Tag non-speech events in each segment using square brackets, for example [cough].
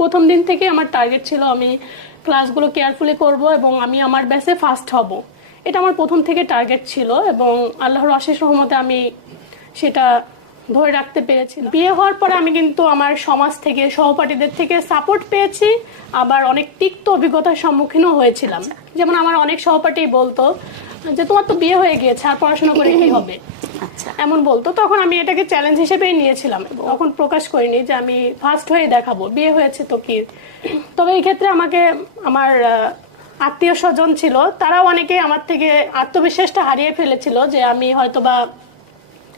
প্রথম দিন থেকে আমার টার্গেট ছিল আমি ক্লাসগুলো কেয়ারফুলি করব এবং আমি আমার ব্যাসে ফার্স্ট হব। এটা আমার প্রথম থেকে টার্গেট ছিল এবং আল্লাহর অশেষ রহমতে আমি সেটা ধরে রাখতে পেরেছি। বিয়ে হওয়ার পরে আমি কিন্তু আমার সমাজ থেকে, সহপাঠীদের থেকে সাপোর্ট পেয়েছি, আবার অনেক তিক্ত অভিজ্ঞতার সম্মুখীনও হয়েছিলাম। যেমন আমার অনেক সহপাঠী বলতো যে তোমার তো বিয়ে হয়ে গিয়েছে আর পড়াশোনা করে কি হবে? আচ্ছা। এমন বলতো। তখন আমি এটাকে চ্যালেঞ্জ হিসেবেই নিয়েছিলাম। তখন প্রকাশ করিনি যে আমি ফার্স্ট হয়ে দেখাবো। বিয়ে হয়েছে তো কি? তবে এই ক্ষেত্রে আমাকে আমার আত্মীয় স্বজন ছিল তারাও অনেকে আমার থেকে আত্মবিশ্বাসটা হারিয়ে ফেলেছিল যে আমি হয়তো বা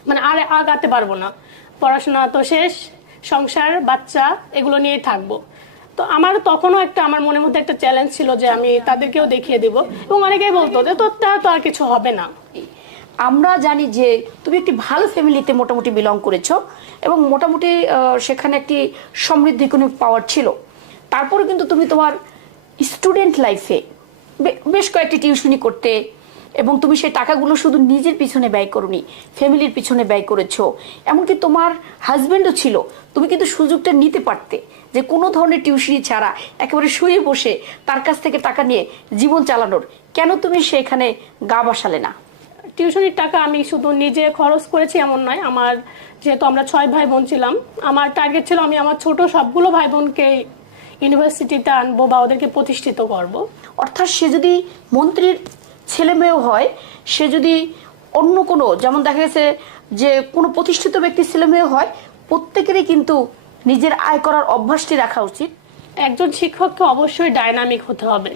মানে আর আগাতে পারব না। পড়াশোনা তো শেষ সংসার বাচ্চা এগুলো নিয়েই থাকব। তো আমার তখনও একটা, আমার মনের মধ্যে একটা চ্যালেঞ্জ ছিল যে আমি তাদেরকেও দেখিয়ে দিব। এবং অনেকেই বলতো যে তোর তো আর কিছু হবে না। আমরা জানি যে তুমি একটি ভালো ফ্যামিলিতে মোটামুটি বিলং করেছ এবং মোটামুটি সেখানে একটি সমৃদ্ধি কোনো পাওয়ার ছিল। তারপরে কিন্তু তুমি তোমার স্টুডেন্ট লাইফে বেশ কয়েকটি টিউশনি করতে এবং তুমি সেই টাকাগুলো শুধু নিজের পিছনে ব্যয় করনি ফ্যামিলির পিছনে ব্যয় করেছ। এমনকি তোমার হাজবেন্ডও ছিল, তুমি কিন্তু সুযোগটা নিতে পারতে। যে কোনো ধরনের টিউশনি ছাড়া একেবারে শুয়ে বসে তার কাছ থেকে টাকা নিয়ে জীবন চালানোর কেন তুমি সেখানে গা বসালে না টিউশনির টাকা আমি শুধু নিজে খরচ করেছি এমন নয় আমার যেহেতু আমরা ছয় ভাই বোন ছিলাম আমার টার্গেট ছিল আমি আমার ছোট সবগুলো ভাই বোনকে ইউনিভার্সিটিতে আনব বা ওদেরকে প্রতিষ্ঠিত করব। অর্থাৎ সে যদি মন্ত্রীর ছেলে মেয়েও হয় সে যদি অন্য কোনো যেমন দেখা গেছে যে কোনো প্রতিষ্ঠিত ব্যক্তির ছেলে মেয়েও হয় প্রত্যেকেরই কিন্তু নিজের আয় করার অভ্যাসটি রাখা উচিত। একজন শিক্ষককে অবশ্যই ডাইনামিক হতে হবে।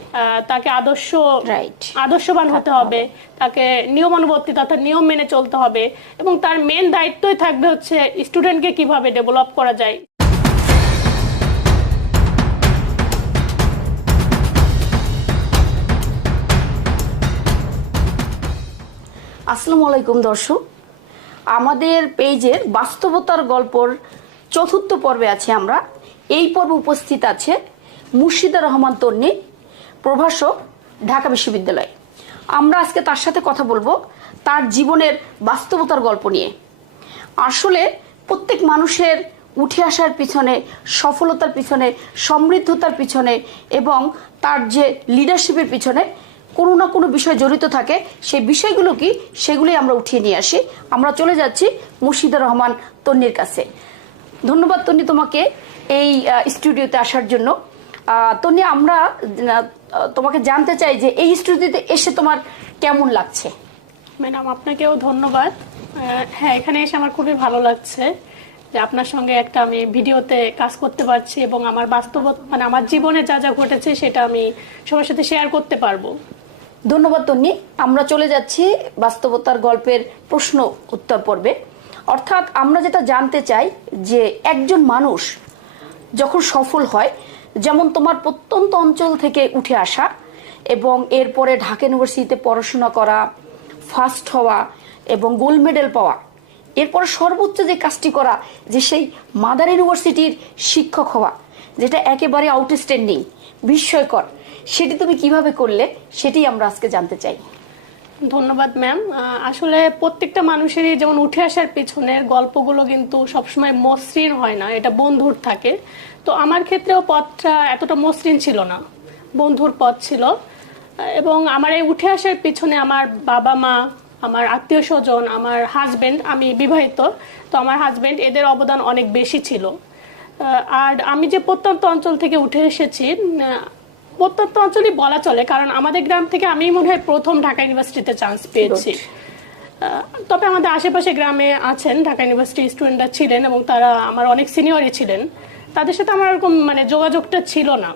তাকে আদর্শ Right. আদর্শবান হতে হবে। তাকে নিয়মানুবর্তিতা অর্থাৎ নিয়ম মেনে চলতে হবে এবং তার মেন দায়িত্বই থাকবে হচ্ছে স্টুডেন্টকে কীভাবে ডেভেলপ করা যায়। আসসালামু আলাইকুম দর্শক। আমাদের পেজের বাস্তবতার গল্পর চতুর্থ পর্বে আছে আমরা। এই পর্বে উপস্থিত আছে মুর্শিদা রহমান তন্নি, প্রভাষক, ঢাকা বিশ্ববিদ্যালয়। আমরা আজকে তার সাথে কথা বলব তার জীবনের বাস্তবতার গল্প নিয়ে। আসলে প্রত্যেক মানুষের উঠে আসার পিছনে, সফলতার পিছনে, সমৃদ্ধতার পিছনে এবং তার যে লিডারশিপের পিছনে কোনো না কোনো বিষয় জড়িত থাকে, সেই বিষয়গুলো কি সেগুলোই আমরা উঠিয়ে নিয়ে আসি। আমরা চলে যাচ্ছি মুর্শিদা রহমান তন্নির কাছে। ধন্যবাদ তন্নি তোমাকে এই স্টুডিওতে আসার জন্য। তন্নি আমরা তোমাকে জানতে চাই যে এই স্টুডিওতে এসে তোমার কেমন লাগছে? ম্যাডাম আপনাকেও ধন্যবাদ। হ্যাঁ এখানে এসে আমার খুবই ভালো লাগছে যে আপনার সঙ্গে একটা আমি ভিডিওতে কাজ করতে পারছি এবং আমার বাস্তব মানে আমার জীবনে যা যা ঘটেছে সেটা আমি সবার সাথে শেয়ার করতে পারব। ধন্যবাদ তন্নি। আমরা চলে যাচ্ছি বাস্তবতার গল্পের প্রশ্ন উত্তর পর্বে। অর্থাৎ আমরা যেটা জানতে চাই যে একজন মানুষ যখন সফল হয়, যেমন তোমার প্রত্যন্ত অঞ্চল থেকে উঠে আসা এবং এরপরে ঢাকা ইউনিভার্সিটিতে পড়াশোনা করা ফার্স্ট হওয়া এবং গোল্ড মেডেল পাওয়া, এরপরে সর্বোচ্চ যে কাজটি করা, যে সেই মাদার ইউনিভার্সিটির শিক্ষক হওয়া, যেটা একেবারে আউটস্ট্যান্ডিং বিস্ময়কর, সেটি তুমি কীভাবে করলে, সেটি আমরা আজকে জানতে চাই। ধন্যবাদ ম্যাম আসলে প্রত্যেকটা মানুষেরই যেমন উঠে আসার পেছনের গল্পগুলো কিন্তু সবসময় মসৃণ হয় না, এটা বন্ধুর থাকে। তো আমার ক্ষেত্রেও পথটা এতটা মসৃণ ছিল না, বন্ধুর পথ ছিল। এবং আমার এই উঠে আসার পিছনে আমার বাবা মা, আমার আত্মীয় স্বজন, আমার হাজবেন্ড আমি বিবাহিত, তো আমার হাজবেন্ড এদের অবদান অনেক বেশি ছিল। আর আমি যে প্রত্যন্ত অঞ্চল থেকে উঠে এসেছি প্রত্যন্ত অঞ্চলই বলা চলে কারণ আমাদের গ্রাম থেকে আমি মনে হয় প্রথম ঢাকা ইউনিভার্সিটিতে চান্স পেয়েছি। তবে আমাদের আশেপাশে গ্রামে আছেন ঢাকা ইউনিভার্সিটি স্টুডেন্টরা ছিলেন এবং তারা আমার অনেক সিনিয়রই ছিলেন। তাদের সাথে আমার এরকম মানে যোগাযোগটা ছিল না।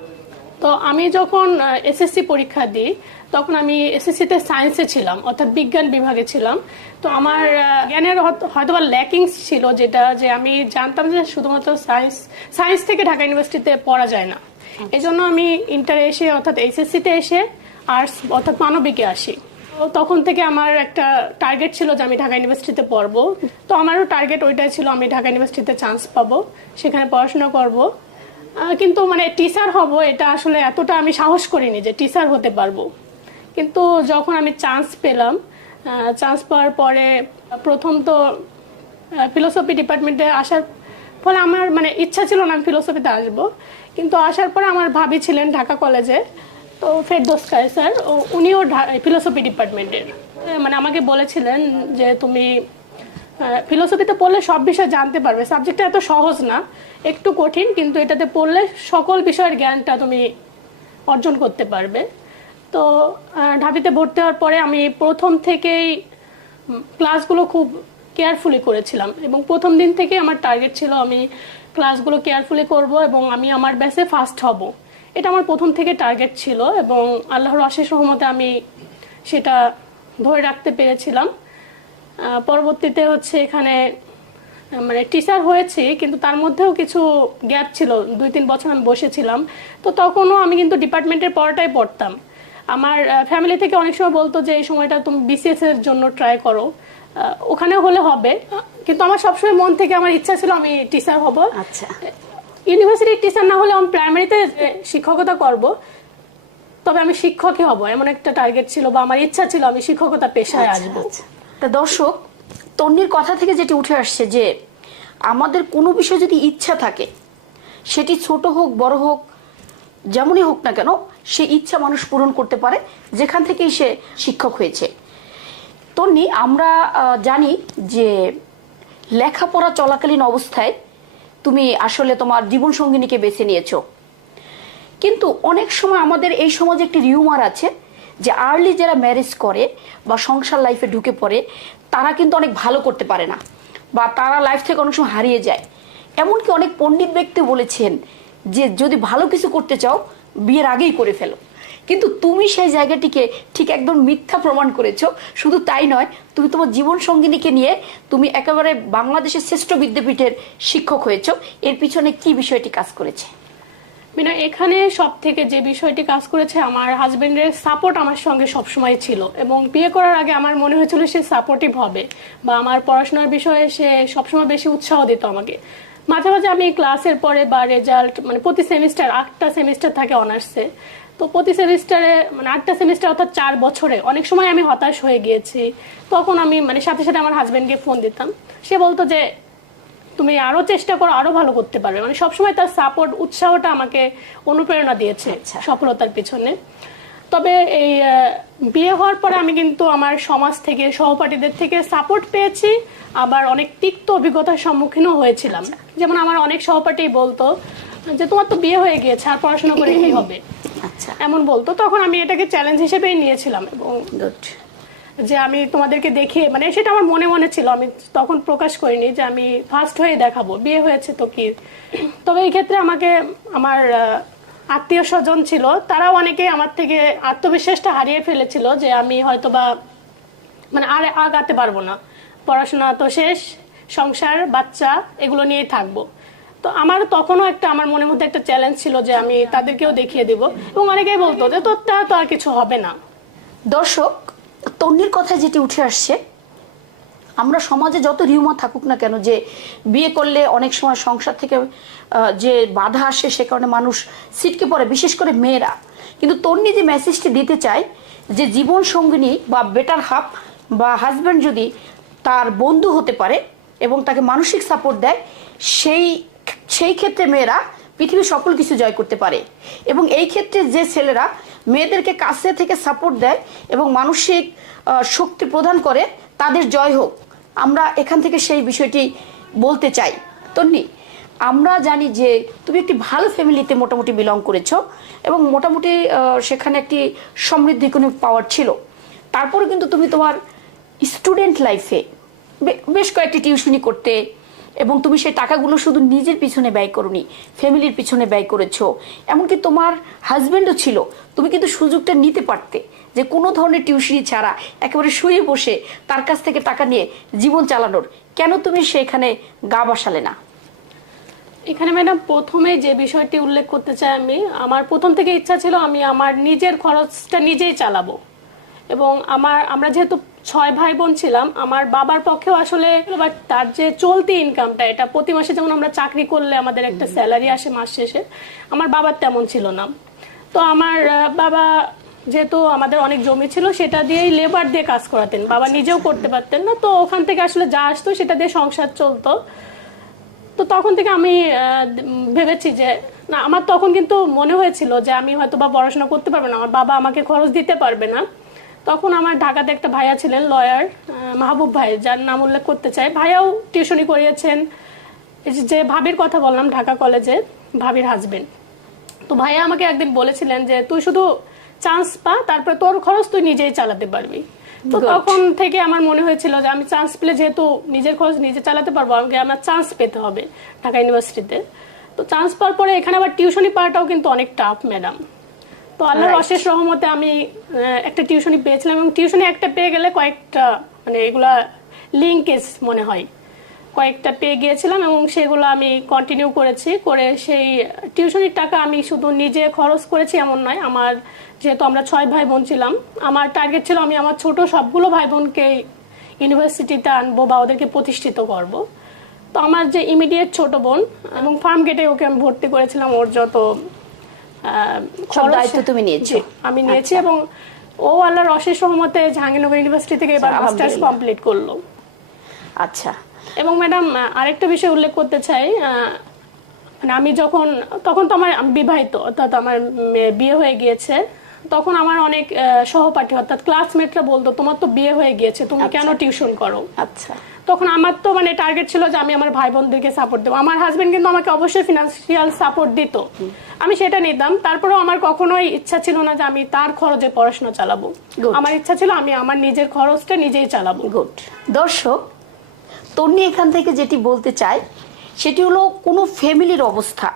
তো আমি যখন এসএসসি পরীক্ষা দিই তখন আমি এসএসসিতে সায়েন্সে ছিলাম অর্থাৎ বিজ্ঞান বিভাগে ছিলাম। তো আমার জ্ঞানের হয়তো- হয়তোবা ল্যাকিংস ছিল যেটা যে আমি জানতাম যে শুধুমাত্র সায়েন্স সায়েন্স থেকে ঢাকা ইউনিভার্সিটিতে পড়া যায় না। এই জন্য আমি ইন্টারে এসে, অর্থাৎ এইচএসসিতে এসে আর্টস অর্থাৎ মানবিকে আসি। তখন থেকে আমার একটা টার্গেট ছিল যে আমি ঢাকা ইউনিভার্সিটিতে পড়ব। তো আমারও টার্গেট ওইটাই ছিল, আমি ঢাকা ইউনিভার্সিটিতে চান্স পাবো, সেখানে পড়াশোনা করব। কিন্তু মানে টিচার হব, এটা আসলে এতটা আমি সাহস করিনি যে টিচার হতে পারব। কিন্তু যখন আমি চান্স পেলাম চান্স পাওয়ার পরে প্রথম তো ফিলোসফি ডিপার্টমেন্টে আসার ফলে আমার মানে ইচ্ছা ছিল না আমি ফিলোসফিতে আসব। কিন্তু আসার পরে আমার ভাবি ছিলেন ঢাকা কলেজে। তো ফেরদোস স্যার উনিও ফিলোসফি ডিপার্টমেন্টের। মানে আমাকে বলেছিলেন যে তুমি ফিলোসফিতে পড়লে সব বিষয় জানতে পারবে। সাবজেক্টটা এত সহজ না, একটু কঠিন, কিন্তু এটাতে পড়লে সকল বিষয়ের জ্ঞানটা তুমি অর্জন করতে পারবে। তো ঢাবিতে ভর্তি হওয়ার পরে আমি প্রথম থেকেই ক্লাসগুলো খুব কেয়ারফুলি করেছিলাম। এবং প্রথম দিন থেকে আমার টার্গেট ছিল আমি ক্লাসগুলো কেয়ারফুলি করব এবং আমি আমার ব্যাসে ফার্স্ট হব। এটা আমার প্রথম থেকে টার্গেট ছিল এবং আল্লাহর অশেষ রহমতে আমি সেটা ধরে রাখতে পেরেছিলাম। পরবর্তীতে হচ্ছে এখানে মানে টিচার হয়েছি, কিন্তু তার মধ্যেও কিছু গ্যাপ ছিল। দুই তিন বছর আমি বসেছিলাম। তো তখনও আমি কিন্তু ডিপার্টমেন্টের পড়াটাই পড়তাম। আমার ফ্যামিলি থেকে অনেক সময় বলতো যে, এই সময়টা তুমি বিসিএস এর জন্য ট্রাই করো। ওখানে হলে হবে। কিন্তু আমার সবসময় মন থেকে আমার ইচ্ছা ছিল আমি টিচার হব। আচ্ছা। ইউনিভার্সিটির টিচার না হলে আমি প্রাইমারিতে শিক্ষকতা করব। তবে আমি শিক্ষকই হব এমন একটা টার্গেট ছিল বা আমার ইচ্ছা ছিল আমি শিক্ষকতা পেশায় আসব। আচ্ছা। তা দর্শক তন্নির কথা থেকে যেটি উঠে আসছে যে আমাদের কোনো বিষয়ে যদি ইচ্ছা থাকে সেটি ছোট হোক বড় হোক যেমনই হোক না কেন সে ইচ্ছা মানুষ পূরণ করতে পারে যেখান থেকেই সে শিক্ষক হয়েছে। তন্নি, আমরা জানি যে লেখাপড়া চলাকালীন অবস্থায় তুমি আসলে তোমার জীবন সঙ্গিনীকে বেছে নিয়েছ। কিন্তু অনেক সময় আমাদের এই সমাজে একটি রিউমার আছে যে আর্লি যারা ম্যারেজ করে বা সংসার লাইফে ঢুকে পড়ে, তারা কিন্তু অনেক ভালো করতে পারে না বা তারা লাইফ থেকে অনেক সময় হারিয়ে যায়। এমনকি অনেক পণ্ডিত ব্যক্তি বলেছেন যে যদি ভালো কিছু করতে চাও, বিয়ের আগেই করে ফেলো। কিন্তু তুমি সেই জায়গাটিকে ঠিক একদম মিথ্যা প্রমাণ করেছ। শুধু তাই নয়, তুমি তোমার জীবন সঙ্গিনীকে নিয়ে তুমি একেবারে বাংলাদেশের শ্রেষ্ঠ বিদ্যাপীঠের শিক্ষক হয়েছো। এর পিছনে কি বিষয়টি কাজ করেছে? মিনা, এখানে সব থেকে যে বিষয়টি কাজ করেছে, আমার হাজবেন্ডের সাপোর্ট আমার সঙ্গে সবসময় ছিল এবং বিয়ে করার আগে আমার মনে হয়েছিল সে সাপোর্টিভ হবে বা আমার পড়াশোনার বিষয়ে সে সবসময় বেশি উৎসাহ দিত আমাকে। মাঝে মাঝে আমি ক্লাসের পরে বা রেজাল্ট মানে প্রতি সেমিস্টার আটটা সেমিস্টার থাকে অনার্সে তো প্রতি সেমিস্টারে মানে আটটা সেমিস্টার অর্থাৎ চার বছরে অনেক সময় আমি হতাশ হয়ে গিয়েছি। তখন আমি মানে সাথে সাথে আমার হাজবেন্ডকে ফোন দিতাম। সে বলতো যে তুমি আরও চেষ্টা করো আরও ভালো করতে পারবে। মানে সবসময় তার সাপোর্ট উৎসাহটা আমাকে অনুপ্রেরণা দিয়েছে আচ্ছা। সফলতার পিছনে। তবে এই বিয়ে হওয়ার পরে আমি কিন্তু আমার সমাজ থেকে সহপাঠীদের থেকে সাপোর্ট পেয়েছি। আবার অনেক তিক্ত অভিজ্ঞতার সম্মুখীনও হয়েছিলাম। যেমন আমার অনেক সহপাঠী বলতো যে তোমার তো বিয়ে হয়ে গিয়েছে আর পড়াশোনা করে কি হবে? আচ্ছা [laughs] এমন বলতো তখন আমি এটাকে চ্যালেঞ্জ হিসেবেই নিয়েছিলাম এবং যে আমি তোমাদেরকে দেখে মানে সেটা আমার মনে মনে ছিল আমি তখন প্রকাশ করিনি যে আমি ফার্স্ট হয়ে দেখাবো বিয়ে হয়েছে তো কি। তবে এই ক্ষেত্রে আমাকে আমার আত্মীয় স্বজন ছিল তারাও অনেকে আমার থেকে আত্মবিশ্বাসটা হারিয়ে ফেলেছিল যে আমি হয়তো বা মানে আর আগাতে পারব না। পড়াশোনা তো শেষ সংসার বাচ্চা এগুলো নিয়েই থাকব। তো আমার তখনও একটা, আমার মনের মধ্যে একটা চ্যালেঞ্জ ছিল যে আমি তাদেরকেও দেখিয়ে দিব। এবং অনেকেই বলতো যে তোর তা তো আর কিছু হবে না। দর্শক তন্নির কথা যেটি উঠে আসছে, আমরা সমাজে যত রিউমা থাকুক না কেন, যে বিয়ে করলে অনেক সময় সংসার থেকে যে বাধা আসে সে কারণে মানুষ সিটকে পড়ে, বিশেষ করে মেয়েরা। কিন্তু তন্নি যে মেসেজটি দিতে চায়, যে জীবন সঙ্গিনী বা বেটার হাফ বা হাজব্যান্ড যদি তার বন্ধু হতে পারে এবং তাকে মানসিক সাপোর্ট দেয়, সেই সেই ক্ষেত্রে মেয়েরা পৃথিবীর সকল কিছু জয় করতে পারে। এবং এই ক্ষেত্রে যে ছেলেরা মেয়েদেরকে কাছে থেকে সাপোর্ট দেয় এবং মানসিক শক্তি প্রদান করে, তাদের জয় হোক। আমরা এখান থেকে সেই বিষয়টি বলতে চাই। তন্নি, আমরা জানি যে তুমি একটি ভালো ফ্যামিলিতে মোটামুটি বিলং করেছ এবং মোটামুটি সেখানে একটি সমৃদ্ধ ইকোনমিক পাওয়ার ছিল। তারপরে কিন্তু তুমি তোমার স্টুডেন্ট লাইফে বেশ কয়েকটি টিউশনি করতে এবং তুমি সেই টাকাগুলো শুধু নিজের পিছনে ব্যয় করনি, ফ্যামিলির পিছনে ব্যয় করেছ। এমনকি তোমার হাজবেন্ডও ছিল, তুমি কিন্তু সুযোগটা নিতে পারতে যে কোনো ধরনের টিউশনি ছাড়া একেবারে শুয়ে বসে তার কাছ থেকে টাকা নিয়ে জীবন চালানোর। কেন তুমি সেখানে গা বসালে না? এখানে ম্যাডাম, প্রথমে যে বিষয়টি উল্লেখ করতে চাই আমি, আমার প্রথম থেকে ইচ্ছা ছিল আমি আমার নিজের খরচটা নিজেই চালাবো। এবং আমার, আমরা যেহেতু ছয় ভাই বোন ছিলাম আমার বাবার পক্ষেও আসলে বাট তার যে চলতি ইনকামটা এটা প্রতি মাসে যেমন আমরা চাকরি করলে আমাদের একটা স্যালারি আসে মাস শেষে আমার বাবার তেমন ছিল না। তো আমার বাবা যেহেতু আমাদের অনেক জমি ছিল সেটা দিয়েই লেবার দিয়ে কাজ করাতেন। বাবা নিজেও করতে পারতেন না তো ওখান থেকে আসলে যা আসতো সেটা দিয়ে সংসার চলতো। তো তখন থেকে আমি ভেবেছি যে না আমার তখন কিন্তু মনে হয়েছিল যে আমি হয়তো বা পড়াশোনা করতে পারব না আমার বাবা আমাকে খরচ দিতে পারবে না। তখন আমার ঢাকাতে একটা ভাইয়া ছিলেন লয়ার মাহবুব ভাই যার নাম উল্লেখ করতে চাই। ভাইয়াও টিউশনি করিয়েছেন। যে- ভাবির কথা বললাম ঢাকা কলেজে ভাবির হাজবেন্ড তো ভাইয়া আমাকে একদিন বলেছিলেন যে তুই শুধু চান্স পা তারপরে তোর খরচ তুই নিজেই চালাতে পারবি। তো তখন থেকে আমার মনে হয়েছিল যে আমি চান্স পেলে যেহেতু নিজের খরচ নিজে চালাতে পারব আমাকে আমার চান্স পেতে হবে ঢাকা ইউনিভার্সিটিতে তো। চান্স পাওয়ার পরে এখানে আবার টিউশনি পাওয়াটাও কিন্তু অনেক টাফ ম্যাডাম তো আল্লাহর. অশেষ রহমতে আমি একটা টিউশনি পেয়েছিলাম এবং টিউশনি একটা পেয়ে গেলে কয়েকটা মানে এগুলা লিঙ্কেজ মনে হয় কয়েকটা পেয়ে গিয়েছিলাম এবং সেগুলো আমি কন্টিনিউ করেছি করে সেই টিউশনির টাকা আমি শুধু নিজে খরচ করেছি এমন নয় আমার যেহেতু আমরা ছয় ভাই বোন ছিলাম আমার টার্গেট ছিল আমি আমার ছোট সবগুলো ভাই বোনকে ইউনিভার্সিটিতে আনব বা ওদেরকে প্রতিষ্ঠিত করব তো আমার যে ইমিডিয়েট ছোট বোন এবং ফার্ম গেটে ওকে আমি ভর্তি করেছিলাম ওর যত সব দায়িত্ব তুমি নিয়েছো? আমি নিয়েছি আচ্ছা। এবং ও আল্লাহর অশেষ সহমতে জাহাঙ্গীরনগর ইউনিভার্সিটি থেকে এবার আচ্ছা, মাস্টার্স কমপ্লিট করল আচ্ছা এবং ম্যাডাম আরেকটা বিষয় উল্লেখ করতে চাই মানে আমি যখন তখন তো আমার বিবাহিত অর্থাৎ আমার বিয়ে হয়ে গিয়েছে তখন আমার অনেক সহপাঠী অর্থাৎ ক্লাসমেটরা বলতো তোমার তো বিয়ে হয়ে গিয়েছে তুমি কেন টিউশন করো? আচ্ছা। তখন আমার তো মানে টার্গেট ছিল যে আমি আমার ভাই বোনদেরকে সাপোর্ট দেবো। আমার হাজবেন্ড কিন্তু আমাকে অবশ্যই ফিনান্সিয়াল সাপোর্ট দিত। আমি সেটা নিতাম। তারপরেও আমার কখনোই ইচ্ছা ছিল না যে আমি তার খরচে পড়াশোনা চালাবো। আমার ইচ্ছা ছিল আমি আমার নিজের খরচটা নিজেই চালাবো। গুড দর্শক তন্নি এখান থেকে যেটি বলতে চায় সেটি হলো কোনো ফ্যামিলির অবস্থা।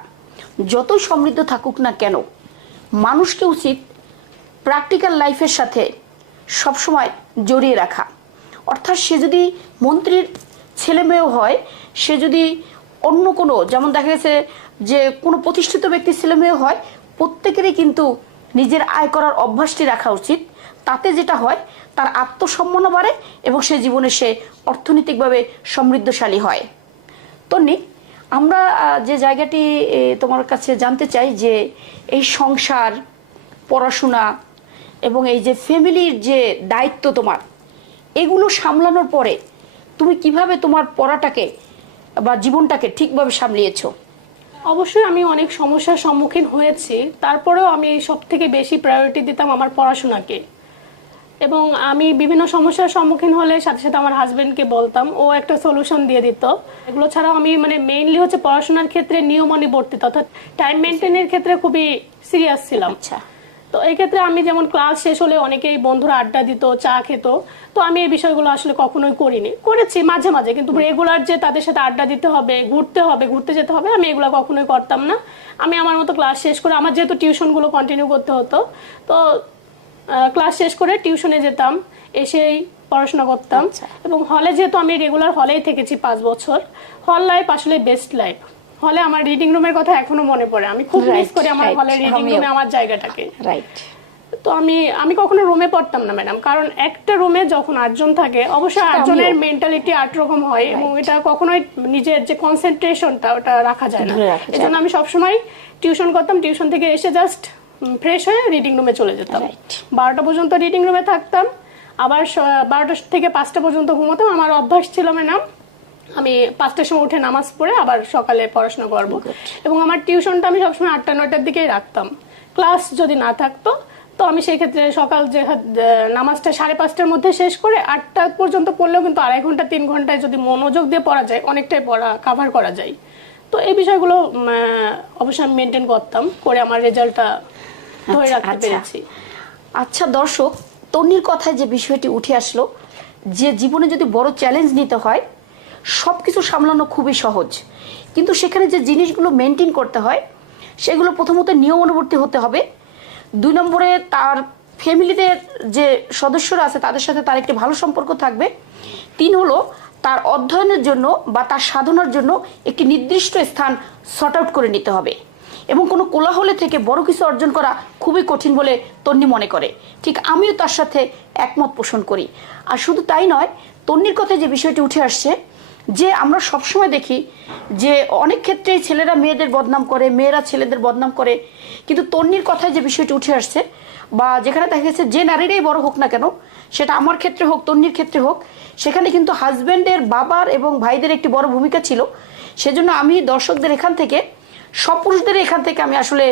যতই সমৃদ্ধ থাকুক না কেন মানুষকে উচিত প্র্যাকটিক্যাল লাইফের সাথে সবসময় জড়িয়ে রাখা। অর্থাৎ সে যদি মন্ত্রীর ছেলে মেয়েও হয়, সে যদি অন্য কোনো, যেমন দেখা গেছে যে কোনো প্রতিষ্ঠিত ব্যক্তির ছেলে মেয়ে হয়, প্রত্যেকেরই কিন্তু নিজের আয় করার অভ্যাসটি রাখা উচিত। তাতে যেটা হয়, তার আত্মসম্মানও বাড়ে এবং সে জীবনে সে অর্থনৈতিকভাবে সমৃদ্ধশালী হয়। তন্নি, আমরা যে জায়গাটি তোমার কাছে জানতে চাই যে এই সংসার, পড়াশোনা এবং এই যে ফ্যামিলির যে দায়িত্ব তোমার এগুলো সামলানোর পরে তুমি কীভাবে তোমার পড়াটাকে বা জীবনটাকে ঠিকভাবে সামলিয়েছো? অবশ্যই আমি অনেক সমস্যার সম্মুখীন হয়েছি। তারপরেও আমি সব থেকে বেশি প্রায়োরিটি দিতাম আমার পড়াশোনাকে। এবং আমি বিভিন্ন সমস্যার সম্মুখীন হলে সাথে সাথে আমার হাজবেন্ডকে বলতাম ও একটা সলিউশন দিয়ে দিত। এগুলো ছাড়াও আমি মানে মেইনলি হচ্ছে পড়াশোনার ক্ষেত্রে নিয়মানুবর্তিত অর্থাৎ টাইম মেনটেনের ক্ষেত্রে খুবই সিরিয়াস ছিলাম। আচ্ছা। তো এই ক্ষেত্রে আমি যেমন ক্লাস শেষ হলে অনেকেই বন্ধুরা আড্ডা দিত চা খেত। তো আমি এই বিষয়গুলো আসলে কখনোই করিনি। করেছি মাঝে মাঝে কিন্তু রেগুলার যে তাদের সাথে আড্ডা দিতে হবে ঘুরতে হবে ঘুরতে যেতে হবে আমি এগুলো কখনোই করতাম না। আমি আমার মতো ক্লাস শেষ করে আমার যেহেতু টিউশনগুলো কন্টিনিউ করতে হতো তো ক্লাস শেষ করে টিউশনে যেতাম এসেই পড়াশোনা করতাম। আচ্ছা। এবং হলে যেহেতু আমি রেগুলার হলেই থেকেছি পাঁচ বছর হল লাইফ আসলে বেস্ট লাইফ হলে আমার রিডিং রুমের কথা এখনও মনে পড়ে। আমি খুব মিস করি আমার. হলে রিডিং রুমে আমার জায়গাটাকে। রাইট তো আমি আমি কখনো রুমে পড়তাম না ম্যাডাম কারণ একটা রুমে যখন আটজন থাকে অবশ্যই আটজনের মেন্টালিটি আট রকম হয় এবং এটা কখনোই নিজের যে কনসেন্ট্রেশনটা ওটা রাখা যায় না। এজন্য আমি সবসময় টিউশন করতাম। টিউশন থেকে এসে জাস্ট ফ্রেশ হয়ে রিডিং রুমে চলে যেতাম। বারোটা পর্যন্ত রিডিং রুমে থাকতাম। আবার বারোটা থেকে পাঁচটা পর্যন্ত ঘুমোতাম। আমার অভ্যাস ছিল ম্যাডাম আমি পাঁচটার সময় উঠে নামাজ পড়ে আবার সকালে পড়াশোনা করব। এবং আমার টিউশনটা আমি সবসময় আটটা নয়টার দিকেই রাখতাম। ক্লাস যদি না থাকতো তো আমি সেই ক্ষেত্রে সকাল যে নামাজটা সাড়ে পাঁচটার মধ্যে শেষ করে আটটা পর্যন্ত পড়লেও কিন্তু আড়াই ঘণ্টা তিন ঘন্টায় যদি মনোযোগ দিয়ে পড়া যায় অনেকটাই পড়া কাভার করা যায়। তো এই বিষয়গুলো অবশ্যই আমি মেনটেন করতাম করে আমার রেজাল্টটা ধরে আচ্ছা, রাখতে আচ্ছা। পেরেছি। আচ্ছা দর্শক তন্নির কথায় যে বিষয়টি উঠে আসলো যে জীবনে যদি বড় চ্যালেঞ্জ নিতে হয় সব কিছু সামলানো খুবই সহজ। কিন্তু সেখানে যে জিনিসগুলো মেনটেন করতে হয়, সেগুলো প্রথমত নিয়ম অনুবর্তী হতে হবে। দুই নম্বরে তার ফ্যামিলিদের যে সদস্যরা আছে, তাদের সাথে তার একটি ভালো সম্পর্ক থাকবে। তিন হলো তার অধ্যয়নের জন্য বা তার সাধনার জন্য একটি নির্দিষ্ট স্থান শর্ট আউট করে নিতে হবে। এবং কোনো কোলাহলে থেকে বড় কিছু অর্জন করা খুবই কঠিন বলে তন্নি মনে করে। ঠিক আমিও তার সাথে একমত পোষণ করি। আর শুধু তাই নয়, তন্নির কথায় যে বিষয়টি উঠে আসছে যে আমরা সবসময় দেখি যে অনেক ক্ষেত্রেই ছেলেরা মেয়েদের বদনাম করে, মেয়েরা ছেলেদের বদনাম করে। কিন্তু তন্নির কথায় যে বিষয়টি উঠে আসছে বা যেখানে দেখা গেছে যে নারীরাই বড় হোক না কেন, সেটা আমার ক্ষেত্রে হোক, তন্নির ক্ষেত্রে হোক, সেখানে কিন্তু হাজব্যান্ডের বাবার এবং ভাইদের একটি বড় ভূমিকা ছিল। সেজন্য আমি দর্শকদের এখান থেকে সব পুরুষদের এখান থেকে আমি আসলে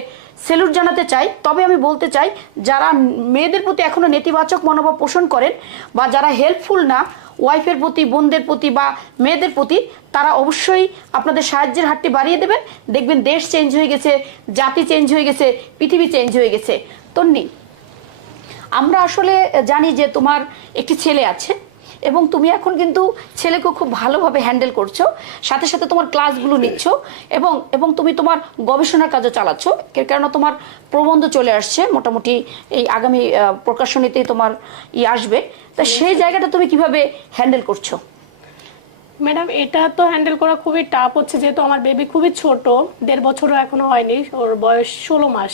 সেলুট জানাতে চাই। তবে আমি বলতে চাই, যারা মেয়েদের প্রতি এখনও নেতিবাচক মনোভাব পোষণ করেন বা যারা হেল্পফুল না ওয়াইফের প্রতি, বোনদের প্রতি বা মেয়েদের প্রতি, তারা অবশ্যই আপনাদের সাহায্যের হাতটি বাড়িয়ে দেবেন। দেখবেন দেশ চেঞ্জ হয়ে গেছে, জাতি চেঞ্জ হয়ে গেছে, পৃথিবী চেঞ্জ হয়ে গেছে। তন্নি, আমরা আসলে জানি যে তোমার একটি ছেলে আছে। এবং তুমি এখন কিন্তু ছেলেকে খুব ভালোভাবে হ্যান্ডেল করছ। সাথে সাথে তোমার ক্লাসগুলো নিচ্ছ এবং এবং তুমি তোমার গবেষণার কাজও চালাচ্ছ। কেননা তোমার প্রবন্ধ চলে আসছে, মোটামুটি এই আগামী প্রকাশনীতেই তোমার ই আসবে। তা সেই জায়গাটা তুমি কীভাবে হ্যান্ডেল করছ? ম্যাডাম, এটা তো হ্যান্ডেল করা খুবই টাফ হচ্ছে, যেহেতু আমার বেবি খুবই ছোট, দেড় বছরও এখনও হয়নি, ওর বয়স ষোলো মাস।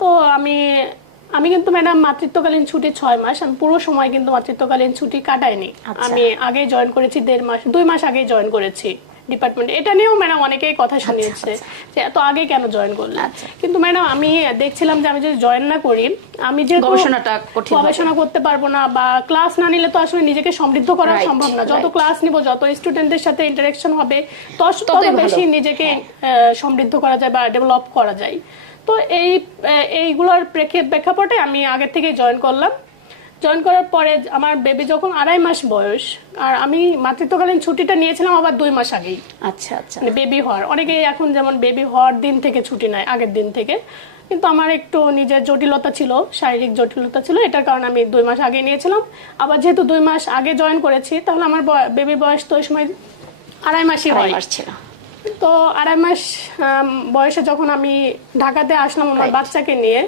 তো আমি আমি কিন্তু ম্যাডাম মাতৃত্বকালীন ছুটি ছয় মাস আমি পুরো সময় কিন্তু মাতৃত্বকালীন ছুটি কাটাইনি। আচ্ছা। আমি আগে জয়েন করেছি দেড় মাস দুই মাস আগে জয়েন করেছি ডিপার্টমেন্ট এটা নিয়েও ম্যাডাম অনেকেই কথা শুনিয়েছে যে এত আগে কেন জয়েন করলে? আচ্ছা। কিন্তু ম্যাডাম আমি দেখছিলাম যে আমি যদি জয়েন না করি আমি যে গবেষণাটা গবেষণা করতে পারব না বা ক্লাস না নিলে তো আসলে নিজেকে সমৃদ্ধ করা সম্ভব না। যত ক্লাস নিব যত স্টুডেন্টদের সাথে ইন্টারেকশন হবে তত বেশি নিজেকে আহ, সমৃদ্ধ করা যায় বা ডেভেলপ করা যায়। তো এই এইগুলোর প্রেক্ষে- প্রেক্ষাপটে আমি আগে থেকে জয়েন করলাম। জয়েন করার পরে আমার বেবি যখন আড়াই মাস বয়স আর আমি মাতৃত্বকালীন ছুটিটা নিয়েছিলাম আবার দুই মাস আগেই। আচ্ছা আচ্ছা। মানে বেবি হওয়ার। অনেকে এখন যেমন বেবি হওয়ার দিন থেকে ছুটি নেয় আগের দিন থেকে। কিন্তু আমার একটু নিজের জটিলতা ছিল শারীরিক জটিলতা ছিল এটার কারণে আমি দুই মাস আগে নিয়েছিলাম। আবার যেহেতু দুই মাস আগে জয়েন করেছি তাহলে আমার বেবি বয়স তো ওই সময় আড়াই মাসই হয়। ছিল। তো আড়াই মাস বয়সে যখন আমি ঢাকাতে আসলাম আমার বাচ্চাকে নিয়ে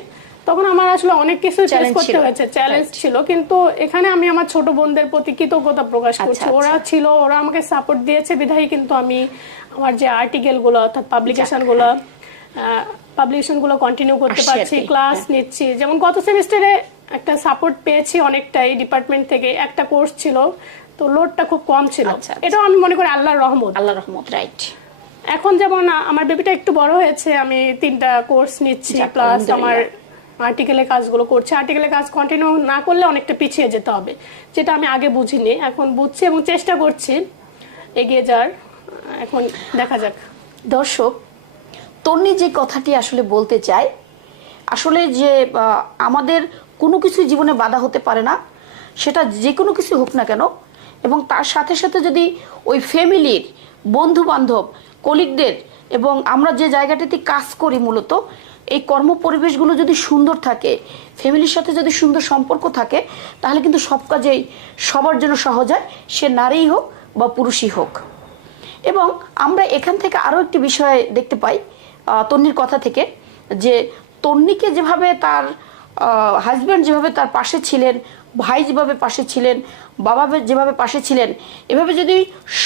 তখন আমার আসলে অনেক কিছু ফেস করতে। হয়েছে চ্যালেঞ্জ ছিল। কিন্তু এখানে আমি আমার ছোট বোনদের প্রতি কৃতজ্ঞতা প্রকাশ আচ্ছা, করছি। আচ্ছা। ওরা ছিল ওরা আমাকে সাপোর্ট দিয়েছে বিধায় কিন্তু আমি আমার যে আর্টিকেলগুলো অর্থাৎ পাবলিকেশনগুলো পাবলিকেশনগুলো কন্টিনিউ করতে পারছি ক্লাস হ্যাঁ। নিচ্ছি। যেমন গত সেমিস্টারে একটা সাপোর্ট পেয়েছি অনেকটাই ডিপার্টমেন্ট থেকে একটা কোর্স ছিল তো লোডটা খুব কম ছিল। আচ্ছা, আচ্ছা। এটাও আমি মনে করি আল্লাহর রহমত। আল্লাহ রহমত রাইট এখন যেমন আমার বেবিটা একটু বড় হয়েছে আমি তিনটা কোর্স নিচ্ছি প্লাস আমার আর্টিকেলের কাজগুলো করছে। আর্টিকেলের কাজ কন্টিনিউ না করলে অনেকটা পিছিয়ে যেতে হবে যেটা আমি আগে বুঝিনি। এখন বুঝছি এবং চেষ্টা করছি এগিয়ে যাওয়ার। এখন দেখা যাক। দর্শক তন্নি যে কথাটি আসলে বলতে চায় আসলে যে আমাদের কোনো কিছু জীবনে বাধা হতে পারে না সেটা যে কোনো কিছু হোক না কেন এবং তার সাথে সাথে যদি ওই ফ্যামিলির বন্ধু বান্ধব কলিগদের এবং আমরা যে জায়গাটিতে কাজ করি মূলত, এই কর্ম পরিবেশগুলো যদি সুন্দর থাকে, ফ্যামিলির সাথে যদি সুন্দর সম্পর্ক থাকে, তাহলে কিন্তু সব কাজেই সবার জন্য সহজ হয়, সে নারীই হোক বা পুরুষই হোক। এবং আমরা এখান থেকে আরও একটি বিষয় দেখতে পাই তন্নির কথা থেকে, যে তন্নিকে যেভাবে তার হাজব্যান্ড যেভাবে তার পাশে ছিলেন, ভাই যেভাবে পাশে ছিলেন, বাবা যেভাবে পাশে ছিলেন, এভাবে যদি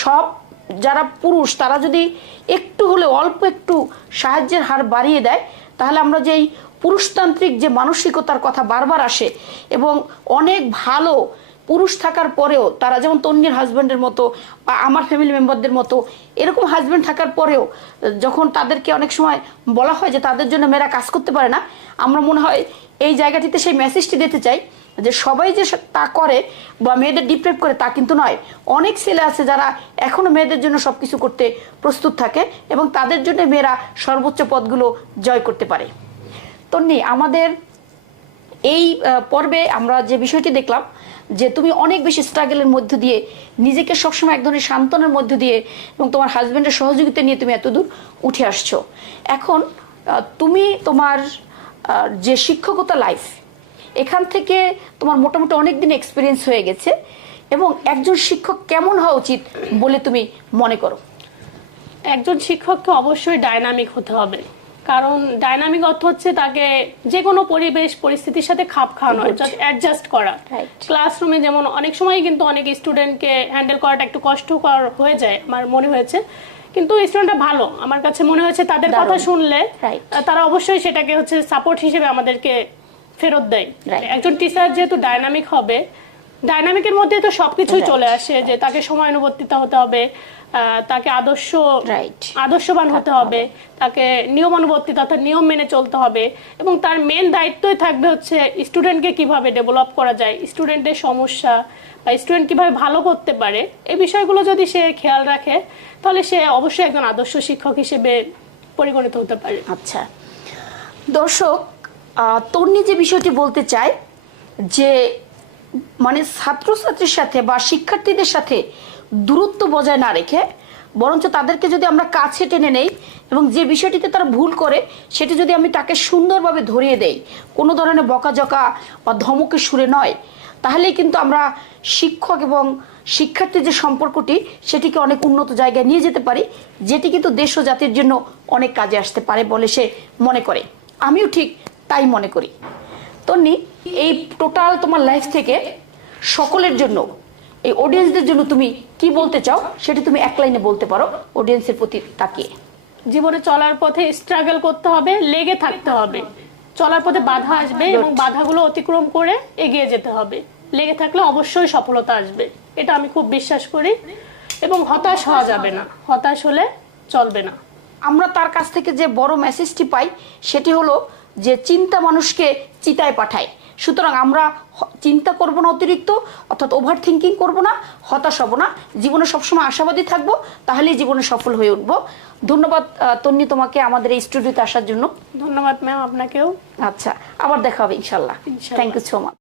সব যারা পুরুষ, তারা যদি একটু হলে অল্প একটু সাহায্যের হার বাড়িয়ে দেয়, তাহলে আমরা যেই পুরুষতান্ত্রিক যে মানসিকতার কথা বারবার আসে এবং অনেক ভালো পুরুষ থাকার পরেও, তারা যেমন তন্নির হাজব্যান্ডের মতো বা আমার ফ্যামিলি মেম্বারদের মতো, এরকম হাজব্যান্ড থাকার পরেও, যখন তাদেরকে অনেক সময় বলা হয় যে তাদের জন্য মেয়েরা কাজ করতে পারে না, আমরা মনে হয় এই জায়গাটিতে সেই মেসেজটি দিতে চাই যে সবাই যে তা করে বা মেয়েদের ডিপ্রেভ করে তা কিন্তু নয়। অনেক ছেলে আছে যারা এখনও মেয়েদের জন্য সবকিছু করতে প্রস্তুত থাকে এবং তাদের জন্য মেয়েরা সর্বোচ্চ পদগুলো জয় করতে পারে। তন্নি, আমাদের এই পর্বে আমরা যে বিষয়টি দেখলাম যে তুমি অনেক বেশি স্ট্রাগলের মধ্য দিয়ে নিজেকে সবসময় এক ধরনের সান্ত্বনের মধ্য দিয়ে এবং তোমার হাজব্যান্ডের সহযোগিতা নিয়ে তুমি এতদূর উঠে আসছো। এখন তুমি তোমার যে শিক্ষকতা লাইফ এখান থেকে তোমার মোটামুটি অনেক দিন এক্সপিরিয়েন্স হয়ে গেছে। এবং একজন শিক্ষক কেমন হওয়া উচিত বলে তুমি মনে করো? একজন শিক্ষককে অবশ্যই ডাইনামিক হতে হবে। কারণ ডাইনামিক অর্থ হচ্ছে তাকে যে কোনো পরিবেশ পরিস্থিতির সাথে খাপ খাওয়ানো. অ্যাডজাস্ট করা। ক্লাসরুমে যেমন অনেক সময় কিন্তু অনেক স্টুডেন্টকে হ্যান্ডেল করাটা একটু কষ্টকর হয়ে যায় আমার মনে হয়েছে। কিন্তু স্টুডেন্টরা ভালো। আমার কাছে মনে হয়েছে তাদের কথা শুনলে তারা অবশ্যই সেটাকে হচ্ছে সাপোর্ট হিসেবে আমাদেরকে ফেরত দেয়। একজন টিচার যেহেতু ডাইনামিক হবে ডাইনামিকের মধ্যে তো সবকিছুই চলে আসে যে তাকে সময়ানুবর্তিতা হতে হবে তাকে আদর্শ. আদর্শবান হতে হবে তাকে নিয়মানুবর্তিতা অর্থাৎ নিয়ম মেনে চলতে হবে এবং তার মেন দায়িত্বই থাকবে হচ্ছে স্টুডেন্টকে কীভাবে ডেভেলপ করা যায় স্টুডেন্টের সমস্যা বা স্টুডেন্ট কীভাবে ভালো করতে পারে এই বিষয়গুলো যদি সে খেয়াল রাখে তাহলে সে অবশ্যই একজন আদর্শ শিক্ষক হিসেবে পরিগণিত হতে পারে। আচ্ছা। দর্শক তন্নি যে বিষয়টি বলতে চায়, যে মানে ছাত্রছাত্রীর সাথে বা শিক্ষার্থীদের সাথে দূরত্ব বজায় না রেখে, বরঞ্চ তাদেরকে যদি আমরা কাছে টেনে নেই এবং যে বিষয়টিতে তারা ভুল করে, সেটি যদি আমি তাকে সুন্দরভাবে ধরিয়ে দেই, কোনো ধরনের বকাঝকা বা ধমকে সুরে নয়, তাহলেই কিন্তু আমরা শিক্ষক এবং শিক্ষার্থীর যে সম্পর্কটি, সেটিকে অনেক উন্নত জায়গায় নিয়ে যেতে পারি, যেটি কিন্তু দেশ ও জাতির জন্য অনেক কাজে আসতে পারে বলে সে মনে করে। আমিও ঠিক তাই মনে করি। তন্নি এই টোটাল তোমার লাইফ থেকে সকলের জন্য এই অডিয়েন্সদের জন্য তুমি কি বলতে চাও সেটা তুমি এক লাইনে বলতে পারো অডিয়েন্সের প্রতি তাকিয়ে। জীবনে চলার পথে স্ট্রাগল করতে হবে লেগে থাকতে হবে। চলার পথে বাধা আসবে এবং বাধাগুলো অতিক্রম করে এগিয়ে যেতে হবে। লেগে থাকলে অবশ্যই সফলতা আসবে এটা আমি খুব বিশ্বাস করি। এবং হতাশ হওয়া যাবে না হতাশ হলে চলবে না। আমরা তার কাছ থেকে যে বড় মেসেজটি পাই সেটি হলো যে চিন্তা মানুষকে চিতায় পাঠায়। সুতরাং আমরা চিন্তা করব না অতিরিক্ত অর্থাৎ ওভার থিঙ্কিং করব না হতাশ হব না। জীবনে সবসময় আশাবাদী থাকব তাহলেই জীবনে সফল হয়ে উঠবো। ধন্যবাদ তন্নি তোমাকে আমাদের এই স্টুডিওতে আসার জন্য। ধন্যবাদ ম্যাম আপনাকেও। আচ্ছা আবার দেখা হবে ইনশাল্লাহ। Thank you so much